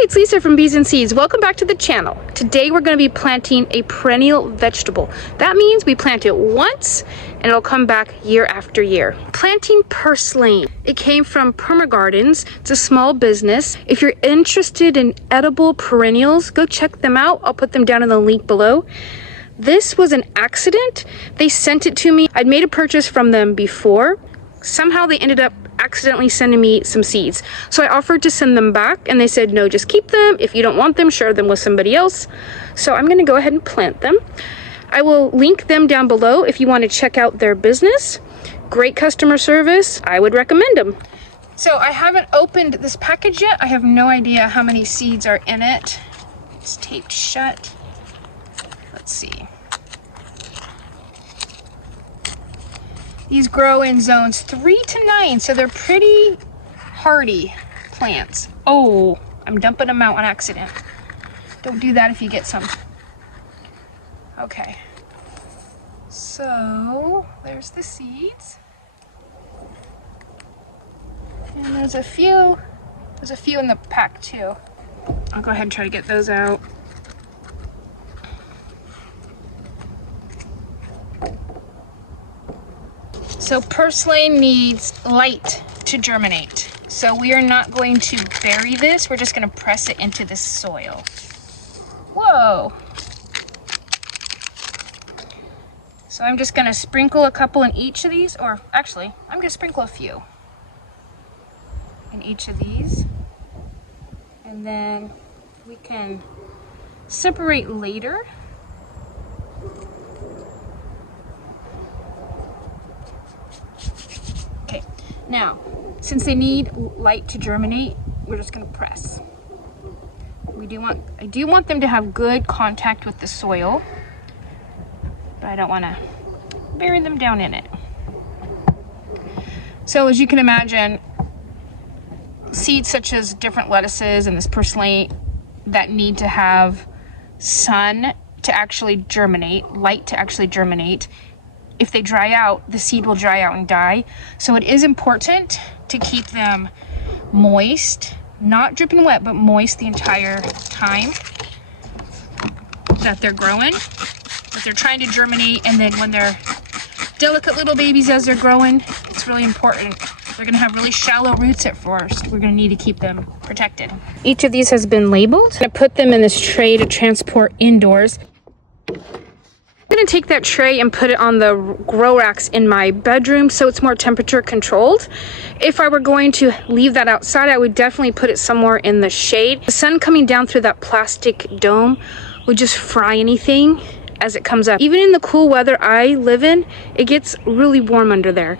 Hi, it's Lisa from Bees and Seeds. Welcome back to the channel. Today we're going to be planting a perennial vegetable. That means we plant it once and it'll come back year after year. Planting purslane. It came from Perma Gardens. It's a small business. If you're interested in edible perennials, go check them out. I'll put them down in the link below. This was an accident. They sent it to me. I'd made a purchase from them before. Somehow they ended up accidentally sending me some seeds. So I offered to send them back and they said, no, just keep them. If you don't want them, share them with somebody else. So I'm gonna go ahead and plant them. I will link them down below if you want to check out their business. Great customer service. I would recommend them. So I haven't opened this package yet. I have no idea how many seeds are in it. It's taped shut. Let's see. These grow in zones 3 to 9, so they're pretty hardy plants. Oh, I'm dumping them out on accident. Don't do that if you get some. Okay. So, there's the seeds. And there's a few in the pack too. I'll go ahead and try to get those out. So purslane needs light to germinate. So we are not going to bury this. We're just going to press it into the soil. Whoa. So I'm just going to sprinkle a couple in each of these, or actually, I'm going to sprinkle a few in each of these. And then we can separate later. Now, since they need light to germinate, we're just going to press. I do want them to have good contact with the soil, but I don't want to bury them down in it. So as you can imagine, seeds such as different lettuces and this purslane that need to have sun to actually germinate, light to actually germinate. If they dry out, the seed will dry out and die. So it is important to keep them moist, not dripping wet, but moist the entire time that they're growing, that they're trying to germinate. And then when they're delicate little babies as they're growing, it's really important. They're gonna have really shallow roots at first. We're gonna need to keep them protected. Each of these has been labeled. I'm gonna put them in this tray to transport indoors. I'm going to take that tray and put it on the grow racks in my bedroom so it's more temperature controlled. If I were going to leave that outside, I would definitely put it somewhere in the shade. The sun coming down through that plastic dome would just fry anything as it comes up. Even in the cool weather I live in, it gets really warm under there.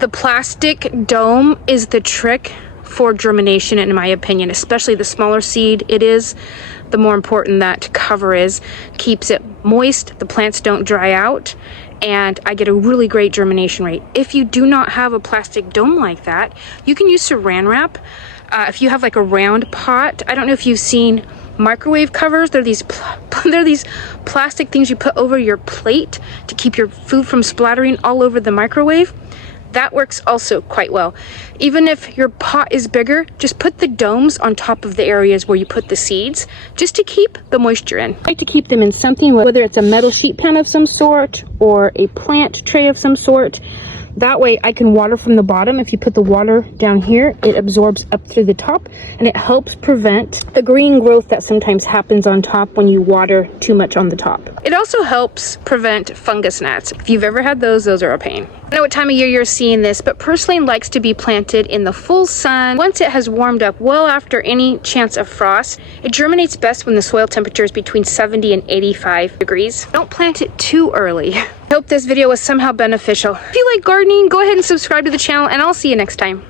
The plastic dome is the trick for germination, in my opinion, especially the smaller seed it is, the more important that cover is. Keeps it moist, the plants don't dry out, and I get a really great germination rate. If you do not have a plastic dome like that, you can use saran wrap. If you have like a round pot, I don't know if you've seen microwave covers. They're these plastic things you put over your plate to keep your food from splattering all over the microwave. That works also quite well. Even if your pot is bigger, just put the domes on top of the areas where you put the seeds, just to keep the moisture in. I like to keep them in something, whether it's a metal sheet pan of some sort or a plant tray of some sort. That way I can water from the bottom. If you put the water down here, it absorbs up through the top and it helps prevent the green growth that sometimes happens on top when you water too much on the top. It also helps prevent fungus gnats. If you've ever had those are a pain. I don't know what time of year you're seeing this, but purslane likes to be planted in the full sun. Once it has warmed up well after any chance of frost, it germinates best when the soil temperature is between 70 and 85 degrees. Don't plant it too early. I hope this video was somehow beneficial. If you like gardening, go ahead and subscribe to the channel and I'll see you next time.